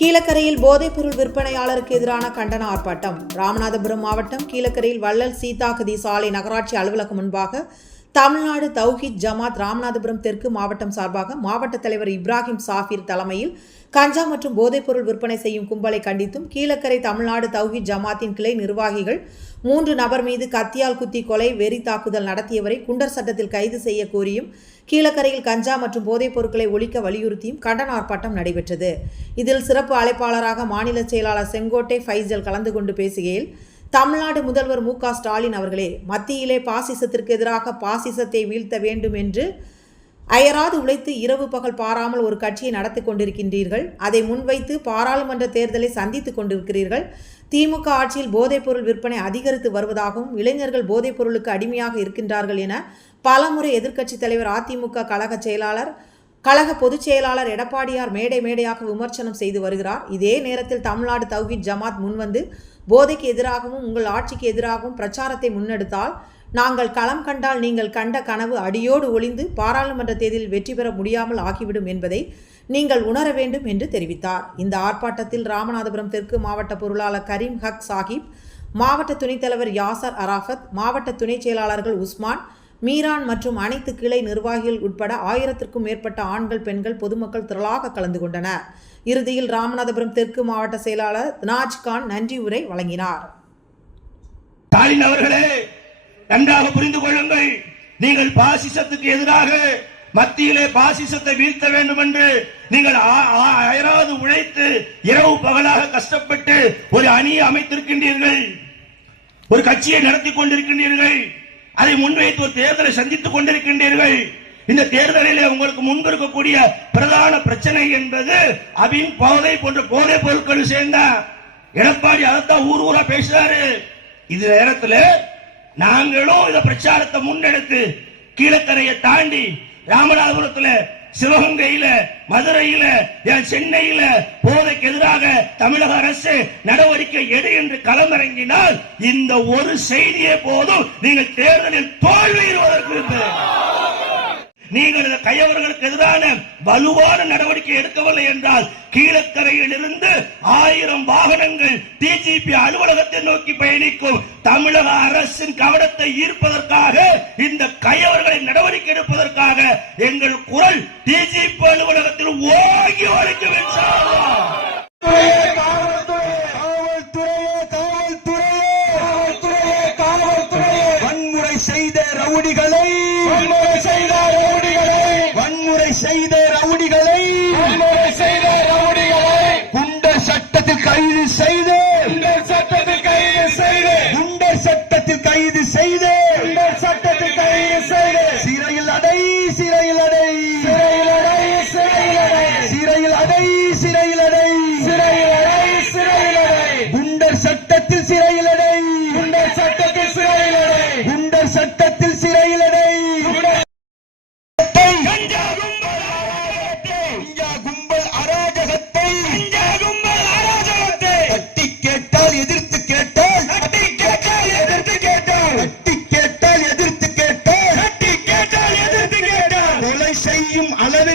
கீழக்கரையில் போதைப்பொருள் விற்பனையாளருக்கு எதிரான கண்டன ஆர்ப்பாட்டம். ராமநாதபுரம் மாவட்டம் கீழக்கரையில் வள்ளல் சீதாகதி சாலை நகராட்சி அலுவலகம் முன்பாக தமிழ்நாடு தௌஹித் ஜமாத் ராமநாதபுரம் தெற்கு மாவட்டம் சார்பாக மாவட்ட தலைவர் இப்ராஹிம் சாஃபிர் தலைமையில் கஞ்சா மற்றும் போதைப்பொருள் விற்பனை செய்யும் கும்பலை கண்டித்தும் கீழக்கரை தமிழ்நாடு தௌஹித் ஜமாத்தின் கிளை நிர்வாகிகள் மூன்று நபர் மீது கத்தியால் குத்தி கொலை வெறி தாக்குதல் நடத்தியவரை குண்டர் சட்டத்தில் கைது செய்ய கோரியும் கீழக்கரையில் கஞ்சா மற்றும் போதைப் பொருட்களை ஒழிக்க வலியுறுத்தியும் கண்டன ஆர்ப்பாட்டம் நடைபெற்றது. இதில் சிறப்பு அழைப்பாளராக மாநில செயலாளர் செங்கோட்டை ஃபைசல் கலந்து கொண்டு பேசுகையில் தமிழ்நாடு முதல்வர் மு க ஸ்டாலின் அவர்களே மத்தியிலே பாசிசத்திற்கு எதிராக பாசிசத்தை வீழ்த்த வேண்டும் என்று அயராது உழைத்து இரவு பகல் பாராமல் ஒரு கட்சியை நடத்தி கொண்டிருக்கின்றீர்கள். அதை முன்வைத்து பாராளுமன்ற தேர்தலை சந்தித்து கொண்டிருக்கிறீர்கள். திமுக ஆட்சியில் போதைப்பொருள் விற்பனை அதிகரித்து வருவதாகவும் இளைஞர்கள் போதைப்பொருளுக்கு அடிமையாக இருக்கின்றார்கள் என பலமுறை எதிர்க்கட்சித் தலைவர் அதிமுக கழக செயலாளர் கழக பொதுச் செயலாளர் எடப்பாடியார் மேடை மேடையாக விமர்சனம் செய்து வருகிறார். இதே நேரத்தில் தமிழ்நாடு தௌஹித் ஜமாத் முன்வந்து போதைக்கு எதிராகவும் உங்கள் ஆட்சிக்கு எதிராகவும் பிரச்சாரத்தை முன்னெடுத்தால் நாங்கள் களம் கண்டால் நீங்கள் கண்ட கனவு அடியோடு ஒளிந்து பாராளுமன்ற தேர்தலில் வெற்றி பெற முடியாமல் ஆகிவிடும் என்பதை நீங்கள் உணர வேண்டும் என்று தெரிவித்தார். இந்த ஆர்ப்பாட்டத்தில் ராமநாதபுரம் தெற்கு மாவட்ட பொருளாளர் கரீம் ஹக் சாஹிப் மாவட்ட துணைத் தலைவர் யாசர் அராஃபத் மாவட்ட துணைச் செயலாளர்கள் உஸ்மான் மீரான் மற்றும் அனைத்து கிளை நிர்வாகிகள் உட்பட ஆயிரத்திற்கும் மேற்பட்ட ஆண்கள் பெண்கள் பொதுமக்கள் திரளாக கலந்து கொண்டனர். இறுதியில் ராமநாதபுரம் தெற்கு மாவட்ட செயலாளர் தினாஜ் கான் நன்றி உரை வழங்கினார். ஸ்டாலின் அவர்களே நன்றாக புரிந்து கொள்ளுங்கள். நீங்கள் பாசிசத்துக்கு எதிராக மத்தியிலே பாசிசத்தை வீழ்த்த வேண்டும் என்று நீங்கள் ஆ- ஆ- அயராது உழைத்து இரவு பகலாக கஷ்டப்பட்டு ஒரு அணியை அமைத்திருக்கின்றீர்கள். ஒரு கட்சியை நடத்தி கொண்டிருக்கின்றீர்கள். அதை முன்வைத்து ஒரு தேர்தலை சந்தித்துக் கொண்டிருக்கின்றீர்கள். இந்த தேர்தலிலே உங்களுக்கு முன்பு இருக்கக்கூடிய பிரதான பிரச்சனை என்பது அபின் போதை போன்ற போதை பொருட்கள் சேர்ந்த எடப்பாடி அதைத்தான் ஊர் ஊரா பேசுறாரு. இது நேரத்தில் நாங்களும் இந்த பிரச்சாரத்தை முன்னெடுத்து கீழக்கரையை தாண்டி ராமநாதபுரத்தில் சிவகங்கையில மதுரையில சென்னையில போதைக்கு எதிராக தமிழக அரசு நடவடிக்கை எடு என்று களமிறங்கினால் இந்த ஒரு செய்தியே போதும். நீங்கள் தேர்தலில் தோல்வியிடுவதற்கு நீங்கள் இந்த கையவர்களுக்கு எதிரான வலுவான நடவடிக்கை எடுக்கவில்லை என்றால் கீழக்கரையில் இருந்து ஆயிரம் வாகனங்கள் டிஜிபி அலுவலகத்தை நோக்கி பயணிக்கும் தமிழக அரசின் கவனத்தை ஈர்ப்பதற்காக இந்த கையவர்களை நடவடிக்கை எடுப்பதற்காக எங்கள் குரல் டிஜிபி அலுவலகத்தில் ஓங்கி ஒழிக்கும் காவல்துறையே காவல்துறையே வன்முறை செய்த ரவுடிகளை கைது செய்து. குண்டர் சட்டத்தில் கைது செய்து. சிறையில் அடை சிறையில் அடை. சிறையில் அடை சிறையில் அடை. சிறையில் அடை சிறையில் அடை. சிறையில் அடை சிறையில் அடை. குண்டர் சட்டத்தில் சிறையில் அடை. அனைத்தையும் அளவி